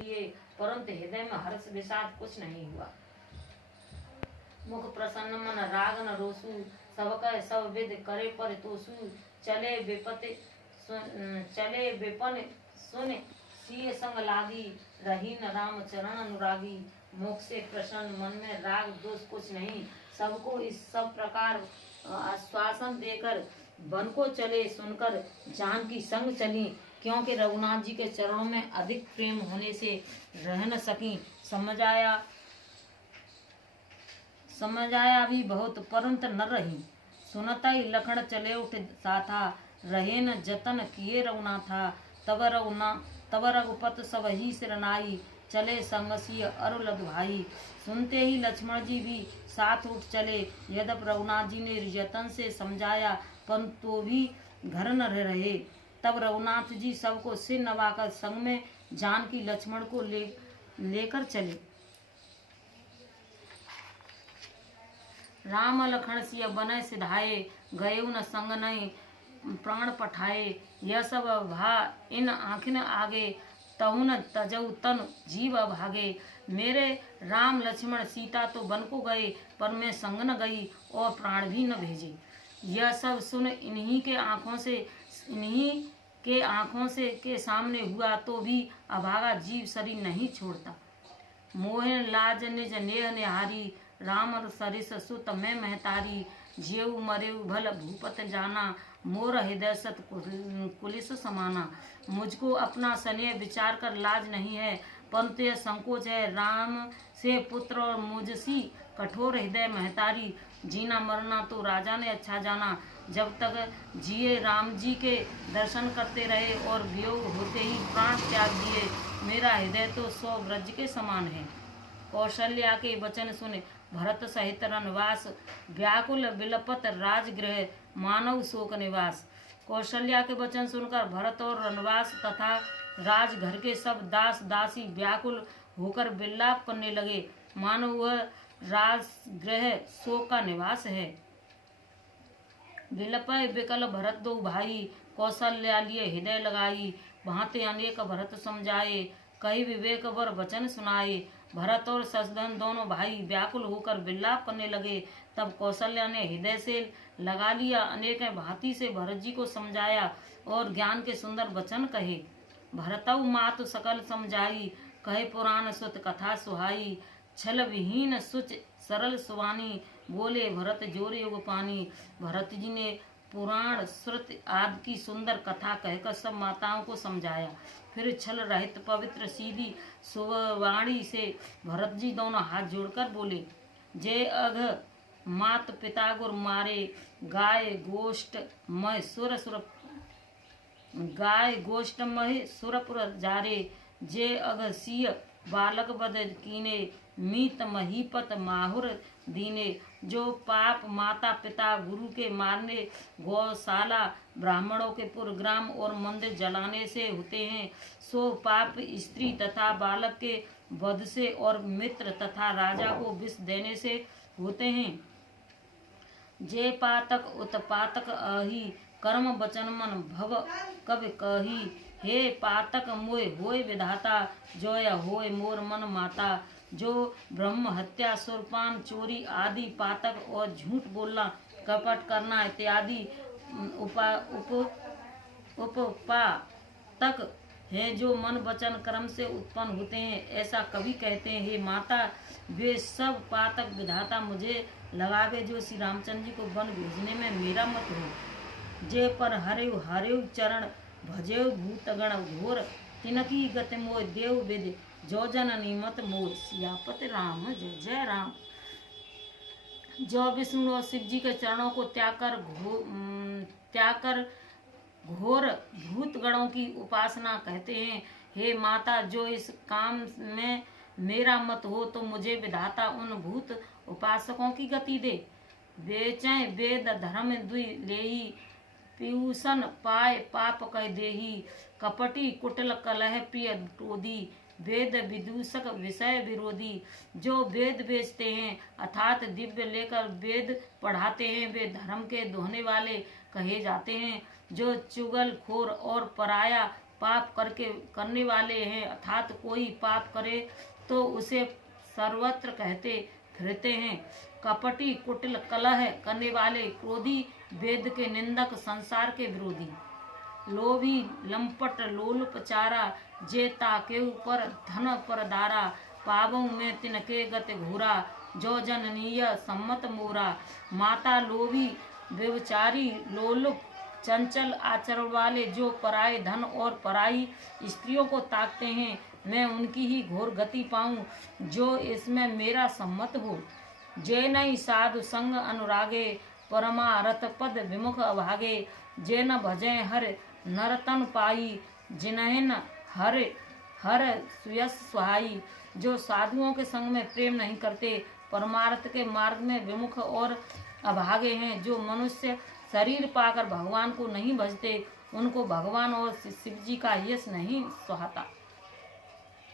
लिए, परंतु हृदय में हर्ष विषाद कुछ नहीं हुआ। मुख प्रसन्न मन राग न रोसू, सब कह सब विद करे पर तोसू। चले विपन सुन सिय संग लागी, रही न राम चरण अनुरागी। मुख से प्रसन्न मन में राग दोष कुछ नहीं, सबको इस सब प्रकार आश्वासन देकर वन को चले। सुनकर जानकी संग चली, क्योंकि रघुनाथ जी के चरणों में अधिक प्रेम होने से रह न सकी। समझ आया भी बहुत, परंतु न रही। सुनता ही लखन चले उठ साथा, रहे न जतन किए रघुनाथा। तब रघुपत सब ही सिरनाई, चले संगसिय अरु लघु भाई। सुनते ही लक्ष्मण जी भी साथ उठ चले। यद्यपि रघुनाथ जी ने यतन से समझाया, परंतु तो भी घर न रहे। तब रघुनाथ जी सबको सिर नवाकर संग में जानकी लक्ष्मण को लेकर चले। राम लखन सिय बनय सिधाए, गए न संग नहीं प्राण पठाए। यह सब भा इन आँखिन आगे, तहुन तजऊ तन जीव भागे। मेरे राम लक्ष्मण सीता तो वन को गए, पर मैं संग न गई और प्राण भी न भेजे। यह सब सुन इन्हीं के आँखों से के सामने हुआ, तो भी अभागा जीव शरीर नहीं छोड़ता। मोह लाज निज नेह निहारी, राम सरिस सुत मैं महतारी। जेऊ मरेऊ भल भूपत जाना, मोर हृदय सत कुलिस समाना। मुझको अपना स्नेह विचार कर लाज नहीं है, परंतु यह संकोच है राम से पुत्र और मुझसी कठोर हृदय महतारी। जीना मरना तो राजा ने अच्छा जाना, जब तक जिए राम जी के दर्शन करते रहे और वियोग होते ही प्राण त्याग दिए। मेरा हृदय तो 100 ब्रज के समान है। कौशल्या के वचन सुने भरत सहित रनवास, व्याकुल विलपत राजगृह मानव शोक निवास। कौशल्या के वचन सुनकर भरत और रनवास तथा राजघर के सब दास दासी व्याकुल होकर विलाप करने लगे, मानो वह राजगृह शोक का निवास है। विलपय विकल भरत दो भाई, कौशल्या लिए हृदय लगाई। भांति अनेक भरत समझाए, कई विवेक वर वचन सुनाए। भरत और शशधन दोनों भाई व्याकुल होकर विलाप करने लगे। तब कौशल्या ने हृदय से लगा लिया, अनेक भांति से भरत जी को समझाया और ज्ञान के सुंदर वचन कहे। भरतऊ मातु सकल समझाई, कहे पुराण सुत कथा सुहाई। छल विहीन सुच सरल सुवानी, बोले भरत जोर युग पानी। भरत जी ने पुराण श्रुति आदि की सुंदर कथा कहकर सब माताओं को समझाया। फिर छल रहित पवित्र सीधी सुवाणी से भरत जी दोनों हाथ जोड़कर बोले, जय अघ मात पिता गुर मारे, गाय गोष्ठ मह सुरपुर जारे। जय अघ सिय बालक बद कीने, मीत महीपत माहुर दीने। जो पाप माता पिता गुरु के मारने, गौशाला ब्राह्मणों के पुरग्राम और मंदिर जलाने से होते हैं, सो पाप स्त्री तथा बालक के वध से और मित्र तथा राजा को विष देने से होते हैं। जे पातक उत्पातक अहि, कर्म वचन मन भव कब कही। हे पातक मोय होय विधाता, जोय होय मोर मन माता। जो ब्रह्म हत्या सुरपान चोरी आदि पातक और झूठ बोलना कपट करना इत्यादि उपपातक हैं, जो मन वचन कर्म से उत्पन्न होते हैं, ऐसा कवि कहते हैं। हे माता, वे सब पातक विधाता मुझे लगावे, जो श्री रामचंद्र जी को वन भेजने में मेरा मत हो। जे पर हरेव चरण, भजेव भूतगण घोर। तिनकी गति मोय देव विद, जो जन निमत मोर। सियापति राम जय जय राम। जो विष्णु और शिव जी के चरणों को त्याग कर घोर भूत गणों की उपासना कहते हैं। हे माता, जो इस काम में मेरा मत हो, तो मुझे विधाता उन भूत उपासकों की गति दे। बेचै वेद धर्म दुई लेही, पीयूषण पाय पाप कह देही। कपटी कुटिल कलह प्रिय क्रोधी, वेद विदूषक विषय विरोधी। जो वेद बेचते हैं अर्थात दिव्य लेकर वेद पढ़ाते हैं, वे धर्म के दोहने वाले कहे जाते हैं। जो चुगल खोर और पराया पाप करने वाले हैं, अर्थात कोई पाप करे तो उसे सर्वत्र कहते फिरते हैं। कपटी कुटिल कलह करने वाले, क्रोधी, वेद के निंदक, संसार के विरोधी, लोभी, लंपट, लोलुपचारा, जे ताके ऊपर धन पर दारा, पावों में तिनके गति घूरा, जो जननीय सम्मत मोरा। माता लोभी, व्यभिचारी, लोलुप, चंचल आचरण वाले, जो पराये धन और पराई स्त्रियों को ताकते हैं, मैं उनकी ही घोर गति पाऊं, जो इसमें मेरा सम्मत हो। जे नहीं साधु संग अनुरागे, परमारथ पद विमुख अभागे, जे न भजे हर नरतन पाई, जिन्हें न हर सुयस सुहाई। जो साधुओं के संग में प्रेम नहीं करते, परमार्थ के मार्ग में विमुख और अभागे हैं, जो मनुष्य शरीर पाकर भगवान को नहीं भजते, उनको भगवान और शिव जी का यश नहीं सुहाता।